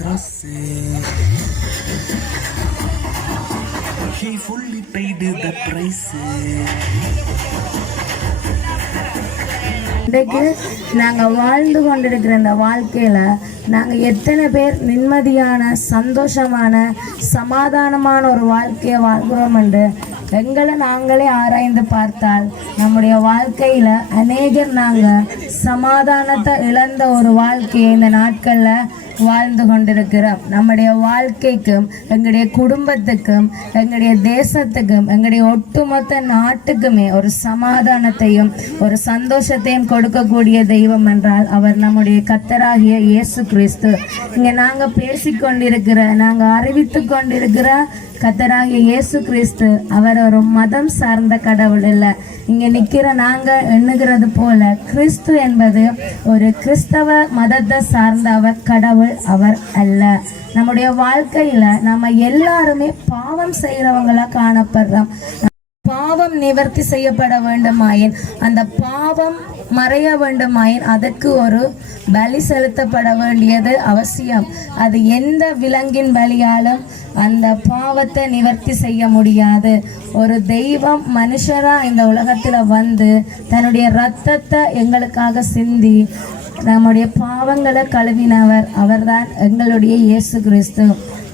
cross. He fully paid the price. இன்றைக்கு நாங்கள் வாழ்ந்து கொண்டிருக்கிற இந்த வாழ்க்கையில் நாங்கள் எத்தனை பேர் நிம்மதியான சந்தோஷமான சமாதானமான ஒரு வாழ்க்கையை வாழ்கிறோம் என்று எங்களை நாங்களே ஆராய்ந்து பார்த்தால் நம்முடைய வாழ்க்கையில் அநேகர் நாங்கள் சமாதானத்தை இழந்த ஒரு வாழ்க்கையை இந்த நாட்களில் வாழ்ந்து கொண்டிருக்கிறோம் நம்முடைய வாழ்க்கைக்கும் எங்களுடைய குடும்பத்துக்கும் எங்களுடைய தேசத்துக்கும் எங்களுடைய ஒட்டுமொத்த நாட்டுக்குமே ஒரு சமாதானத்தையும் ஒரு சந்தோஷத்தையும் கொடுக்கக்கூடிய தெய்வம் என்றால் அவர் நம்முடைய கத்தராகிய இயேசு கிறிஸ்து. இங்கே நாங்கள் பேசிக்கொண்டிருக்கிற நாங்கள் அறிவித்து கொண்டிருக்கிற கத்தராகிய இயேசு கிறிஸ்து அவர் ஒரு மதம் சார்ந்த கடவுள் இல்லை. இங்கே நிற்கிற நாங்கள் எண்ணுகிறது போல கிறிஸ்து என்பது ஒரு கிறிஸ்தவ மதத்தை சார்ந்த அவர் கடவுள் அவர் அல்ல. நம்முடைய வாழ்க்கையில் நம்ம எல்லாருமே பாவம் செய்கிறவங்களாக காணப்படுறோம். பாவம் நிவர்த்தி செய்யப்பட வேண்டுமாயின் அந்த பாவம் மறைய வேண்டுமாயின் அதற்கு ஒரு பலி செலுத்தப்பட வேண்டியது அவசியம். அது எந்த விலங்கின் பலியாலும் அந்த பாவத்தை நிவர்த்தி செய்ய முடியாது. ஒரு தெய்வம் மனுஷரா இந்த உலகத்துல வந்து தன்னுடைய ரத்தத்தை எங்களுக்காக சிந்தி நம்முடைய பாவங்களை கழுவினவர் அவர்தான் எங்களுடைய இயேசு கிறிஸ்து.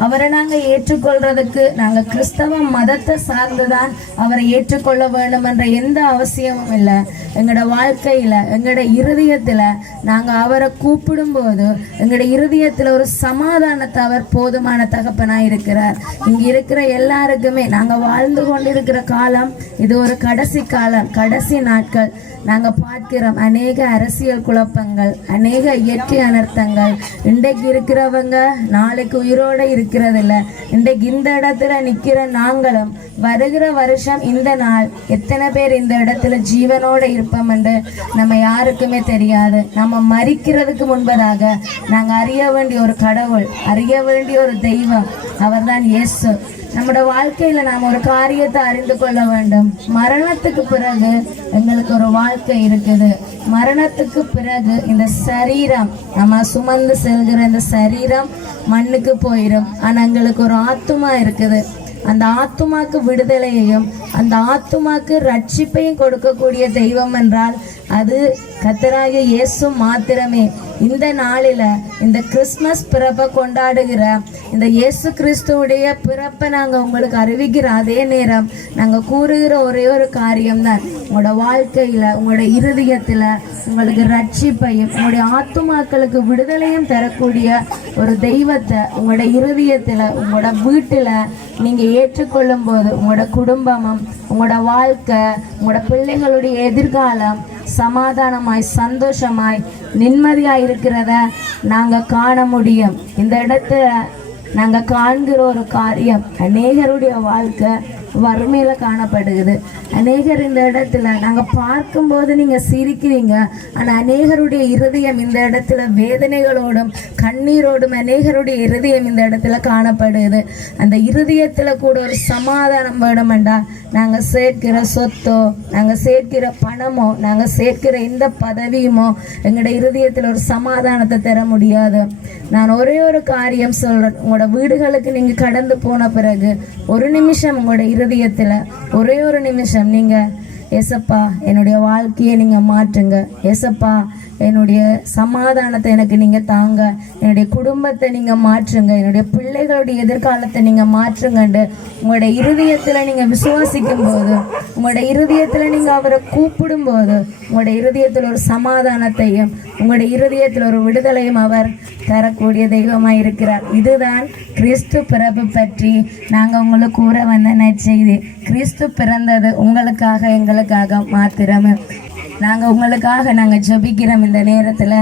அவரை நாங்கள் ஏற்றுக்கொள்றதுக்கு நாங்கள் கிறிஸ்தவ மதத்தை சார்ந்துதான் அவரை ஏற்றுக்கொள்ள வேண்டும் என்ற எந்த அவசியமும் இல்லை. எங்களோட வாழ்க்கையில் எங்களோட இருதயத்தில் நாங்கள் அவரை கூப்பிடும்போது எங்களோட இருதயத்தில் ஒரு சமாதானத்தை அவர் போதுமான தகப்பனாக இருக்கிறார். இங்கே இருக்கிற எல்லாருக்குமே நாங்கள் வாழ்ந்து கொண்டிருக்கிற காலம் இது ஒரு கடைசி காலம் கடைசி நாட்கள். நாங்கள் பார்க்கிறோம் அநேக அரசியல் குழப்பங்கள் அநேக இயற்கை அனர்த்தங்கள். இன்றைக்கு இருக்கிறவங்க நாளைக்கு உயிரோட இருக்கிறதில்ல. இன்றைக்கு இந்த இடத்துல நிற்கிற நாங்களும் வருகிற வருஷம் இந்த நாள் எத்தனை பேர் இந்த இடத்துல ஜீவனோடு இருப்போம் என்று நம்ம யாருக்குமே தெரியாது. நம்ம மறிக்கிறதுக்கு முன்பதாக நாங்கள் அறிய வேண்டிய ஒரு கடவுள் அறிய வேண்டிய ஒரு தெய்வம் அவர்தான் இயேசு. நம்மளோட வாழ்க்கையில நாம் ஒரு காரியத்தை அறிந்து கொள்ள வேண்டும். மரணத்துக்கு பிறகு எங்களுக்கு ஒரு வாழ்க்கை இருக்குது. மரணத்துக்கு பிறகு இந்த சரீரம் நம்ம சுமந்து செல்கிற இந்த சரீரம் மண்ணுக்கு போயிடும் ஆனா எங்களுக்கு ஒரு ஆத்துமா இருக்குது. அந்த ஆத்துமாக்கு விடுதலையையும் அந்த ஆத்துமாக்கு ரட்சிப்பையும் கொடுக்கக்கூடிய தெய்வம் என்றால் அது கத்தராக இயேசு மாத்திரமே. இந்த நாளில இந்த கிறிஸ்மஸ் பிறப்பை கொண்டாடுகிற இந்த இயேசு கிறிஸ்துவுடைய பிறப்பை நாங்கள் உங்களுக்கு அறிவிக்கிற அதே நேரம் நாங்கள் கூறுகிற ஒரே ஒரு காரியம்தான். உங்களோட வாழ்க்கையில் உங்களோட இருதயத்தில் உங்களுக்கு ரட்சிப்பையும் உங்களுடைய ஆத்துமாக்களுக்கு விடுதலையும் தரக்கூடிய ஒரு தெய்வத்தை உங்களோட இருதயத்தில் உங்களோட வீட்டில் நீங்கள் ஏற்றுக்கொள்ளும் போது உங்களோட குடும்பமும் உங்களோட வாழ்க்கை உங்களோட பிள்ளைகளுடைய எதிர்காலம் சமாதானமாய் சந்தோஷமாய் நிம்மதியாக இருக்கிறத நாங்கள் காண முடியும். இந்த இடத்துல நாங்கள் காண்கிற ஒரு காரியம் அநேகருடைய வாழ்க்கை வறுமையில் காணப்படுகிறது. அநேகர் இந்த இடத்துல நாங்கள் பார்க்கும்போது நீங்கள் சிரிக்கிறீங்க. ஆனால் அநேகருடைய இருதயம் இந்த இடத்துல வேதனைகளோடும் கண்ணீரோடும் அநேகருடைய இருதயம் இந்த இடத்துல காணப்படுது அந்த இருதயத்தில் கூட ஒரு சமாதானம் வேணுமெண்டா? நாங்கள் சேர்க்கிற சொத்தோ நாங்கள் சேர்க்கிற பணமோ நாங்கள் சேர்க்கிற இந்த பதவியுமோ எங்களோட இருதயத்தில் ஒரு சமாதானத்தை தர முடியாது. நான் ஒரே ஒரு காரியம் சொல்கிறேன் உங்களோட வீடுகளுக்கு நீங்கள் கடந்து போன பிறகு ஒரு நிமிஷம் உங்களோட இரு இருதயத்தில் ஒரே ஒரு நிமிஷம் நீங்க எசப்பா என்னுடைய வாழ்க்கையை நீங்கள் மாற்றுங்க. எசப்பா என்னுடைய சமாதானத்தை எனக்கு நீங்க தாங்க. என்னுடைய குடும்பத்தை நீங்க மாற்றுங்க. என்னுடைய பிள்ளைகளுடைய எதிர்காலத்தை நீங்க மாற்றுங்கண்டு உங்களோட இருதயத்துல நீங்க விசுவாசிக்கும் போது உங்களோட இருதயத்துல நீங்க அவரை கூப்பிடும் போது உங்களோட இருதயத்தில் ஒரு சமாதானத்தையும் உங்களோட இருதயத்தில் ஒரு விடுதலையும் அவர் தரக்கூடிய தெய்வமாக இருக்கிறார். இதுதான் கிறிஸ்து பிறப்பு பற்றி நாங்கள் உங்களுக்கு கூற வந்த நற்செய்தி. கிறிஸ்து பிறந்தது உங்களுக்காக எங்களுக்காக மாத்திரமே. நாங்க உங்களுக்காக நாங்க ஜபிக்கிறோம் இந்த நேரத்துல.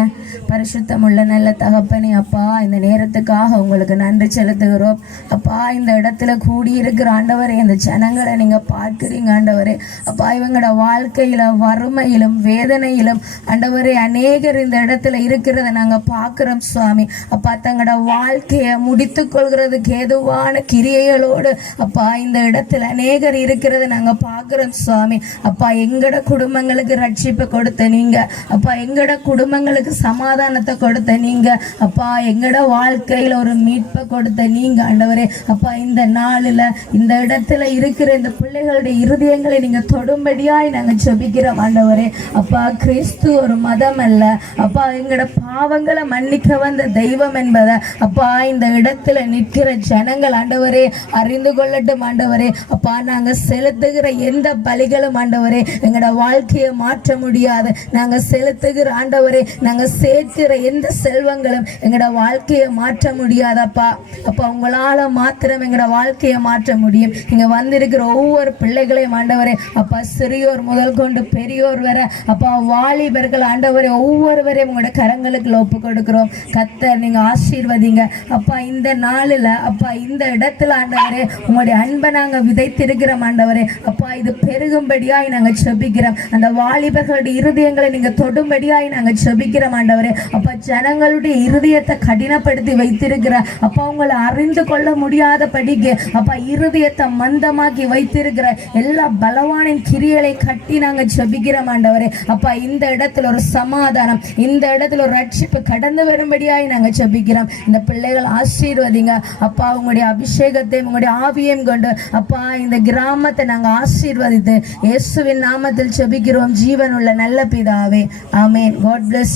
பரிசுத்தமுள்ள நல்ல தகப்பனே அப்பா இந்த நேரத்துக்காக உங்களுக்கு நன்றி செலுத்துகிறோம். அப்பா இந்த இடத்துல கூடியிருக்கிற ஆண்டவரே இந்த ஜனங்களை நீங்க பார்க்கிறீங்க ஆண்டவரே. அப்பா இவங்களோட வாழ்க்கையில வறுமையிலும் வேதனையிலும் ஆண்டவரே அநேகர் இந்த இடத்துல இருக்கிறத நாங்க பார்க்குறோம் சுவாமி. அப்பா தங்களோட வாழ்க்கையை முடித்து கொள்கிறதுக்கு ஏதுவான கிரியைகளோடு அப்பா இந்த இடத்துல அநேகர் இருக்கிறத நாங்க பார்க்குறோம் சுவாமி. அப்பா எங்கட குடும்பங்களுக்கு ரட்சி ரட்சிப்பை கொடுத்த நீங்க. அப்பா எங்கட குடும்பங்களுக்கு சமாதானத்தை கொடுத்த நீங்க. அப்பா எங்கட வாழ்க்கையில ஒரு மீட்பை கொடுத்த நீங்க ஆண்டவரே. அப்பா இந்த நாளில் இந்த இடத்துல இருக்கிற இந்த பிள்ளைகளுடைய இருதயங்களை நீங்க தொடும்படியாய் நாங்க ஜபிக்கிறோம் ஆண்டவரே. அப்பா கிறிஸ்து ஒரு மதம் அல்ல அப்பா எங்களோட பாவங்களை மன்னிக்க வந்த தெய்வம் என்பதை. அப்பா இந்த இடத்துல நிற்கிற ஜனங்கள் ஆண்டவரே அறிந்து கொள்ளட்டும் ஆண்டவரே. அப்பா நாங்க செலுத்துகிற எந்த பலிகளும் ஆண்டவரே எங்கட வாழ்க்கையை மாற்ற முடியாது. நாங்க செலுத்துகிற ஆண்டவரே நாங்க சேர்க்கிற எந்த செல்வங்களும் எங்களோட வாழ்க்கையை மாற்ற முடியாதப்பா. அப்போ உங்களால் மாத்திரம் எங்களோட வாழ்க்கையை மாற்ற முடியும். இங்கே வந்திருக்கிற ஒவ்வொரு பிள்ளைகளையும் ஆண்டவரே அப்பா சிறியோர் முதல் கொண்டு பெரியோர் வர அப்பா வாலிபர்கள் ஆண்டவரே ஒவ்வொருவரையும் உங்களோட கரங்களுக்கு ஒப்பு கொடுக்கிறோம். கத்தர் நீங்க ஆசீர்வதிங்க. அப்பா இந்த நாளில் அப்பா இந்த இடத்துல ஆண்டவரே உங்களுடைய அன்பை நாங்க விதைத்திருக்கிறோம் ஆண்டவரே. அப்பா இது பெருகும்படியாக நாங்க செபிக்கிறோம் அந்த வாலிபர் அவர்களுடைய இருதயங்களை நீங்க தொடும்படியாய் நாங்க செபிக்கிறோம் ஆண்டவரே. அப்பா ஜனங்களுடைய இருதயத்தை கடினப்படுத்தி வைத்திருக்கிற அப்பா அவங்களை அறிந்து கொள்ள முடியாத படிக்கு அப்பா இருதயத்தை மந்தமாக்கி வைத்திருக்கிற எல்லா பலவானின் கிரியலை கட்டி நாங்க செபிக்கிறோம் ஆண்டவரே. அப்பா இந்த இடத்துல ஒரு சமாதானம் இந்த இடத்துல ஒரு ரட்சிப்பு கடந்து வரும்படியாய் நாங்க செபிக்கிறோம் இந்த பிள்ளைகள் ஆசீர்வதிங்க. அப்பா உங்களுடைய அபிஷேகத்தையும் உங்களுடைய ஆவியையும் கொண்டு அப்பா இந்த கிராமத்தை நாங்க ஆசீர்வதித்து இயேசுவின் நாமத்தில் செபிக்கிறோம் ஜீவனுள்ள நல்ல பிதாவே. ஆமென். God plus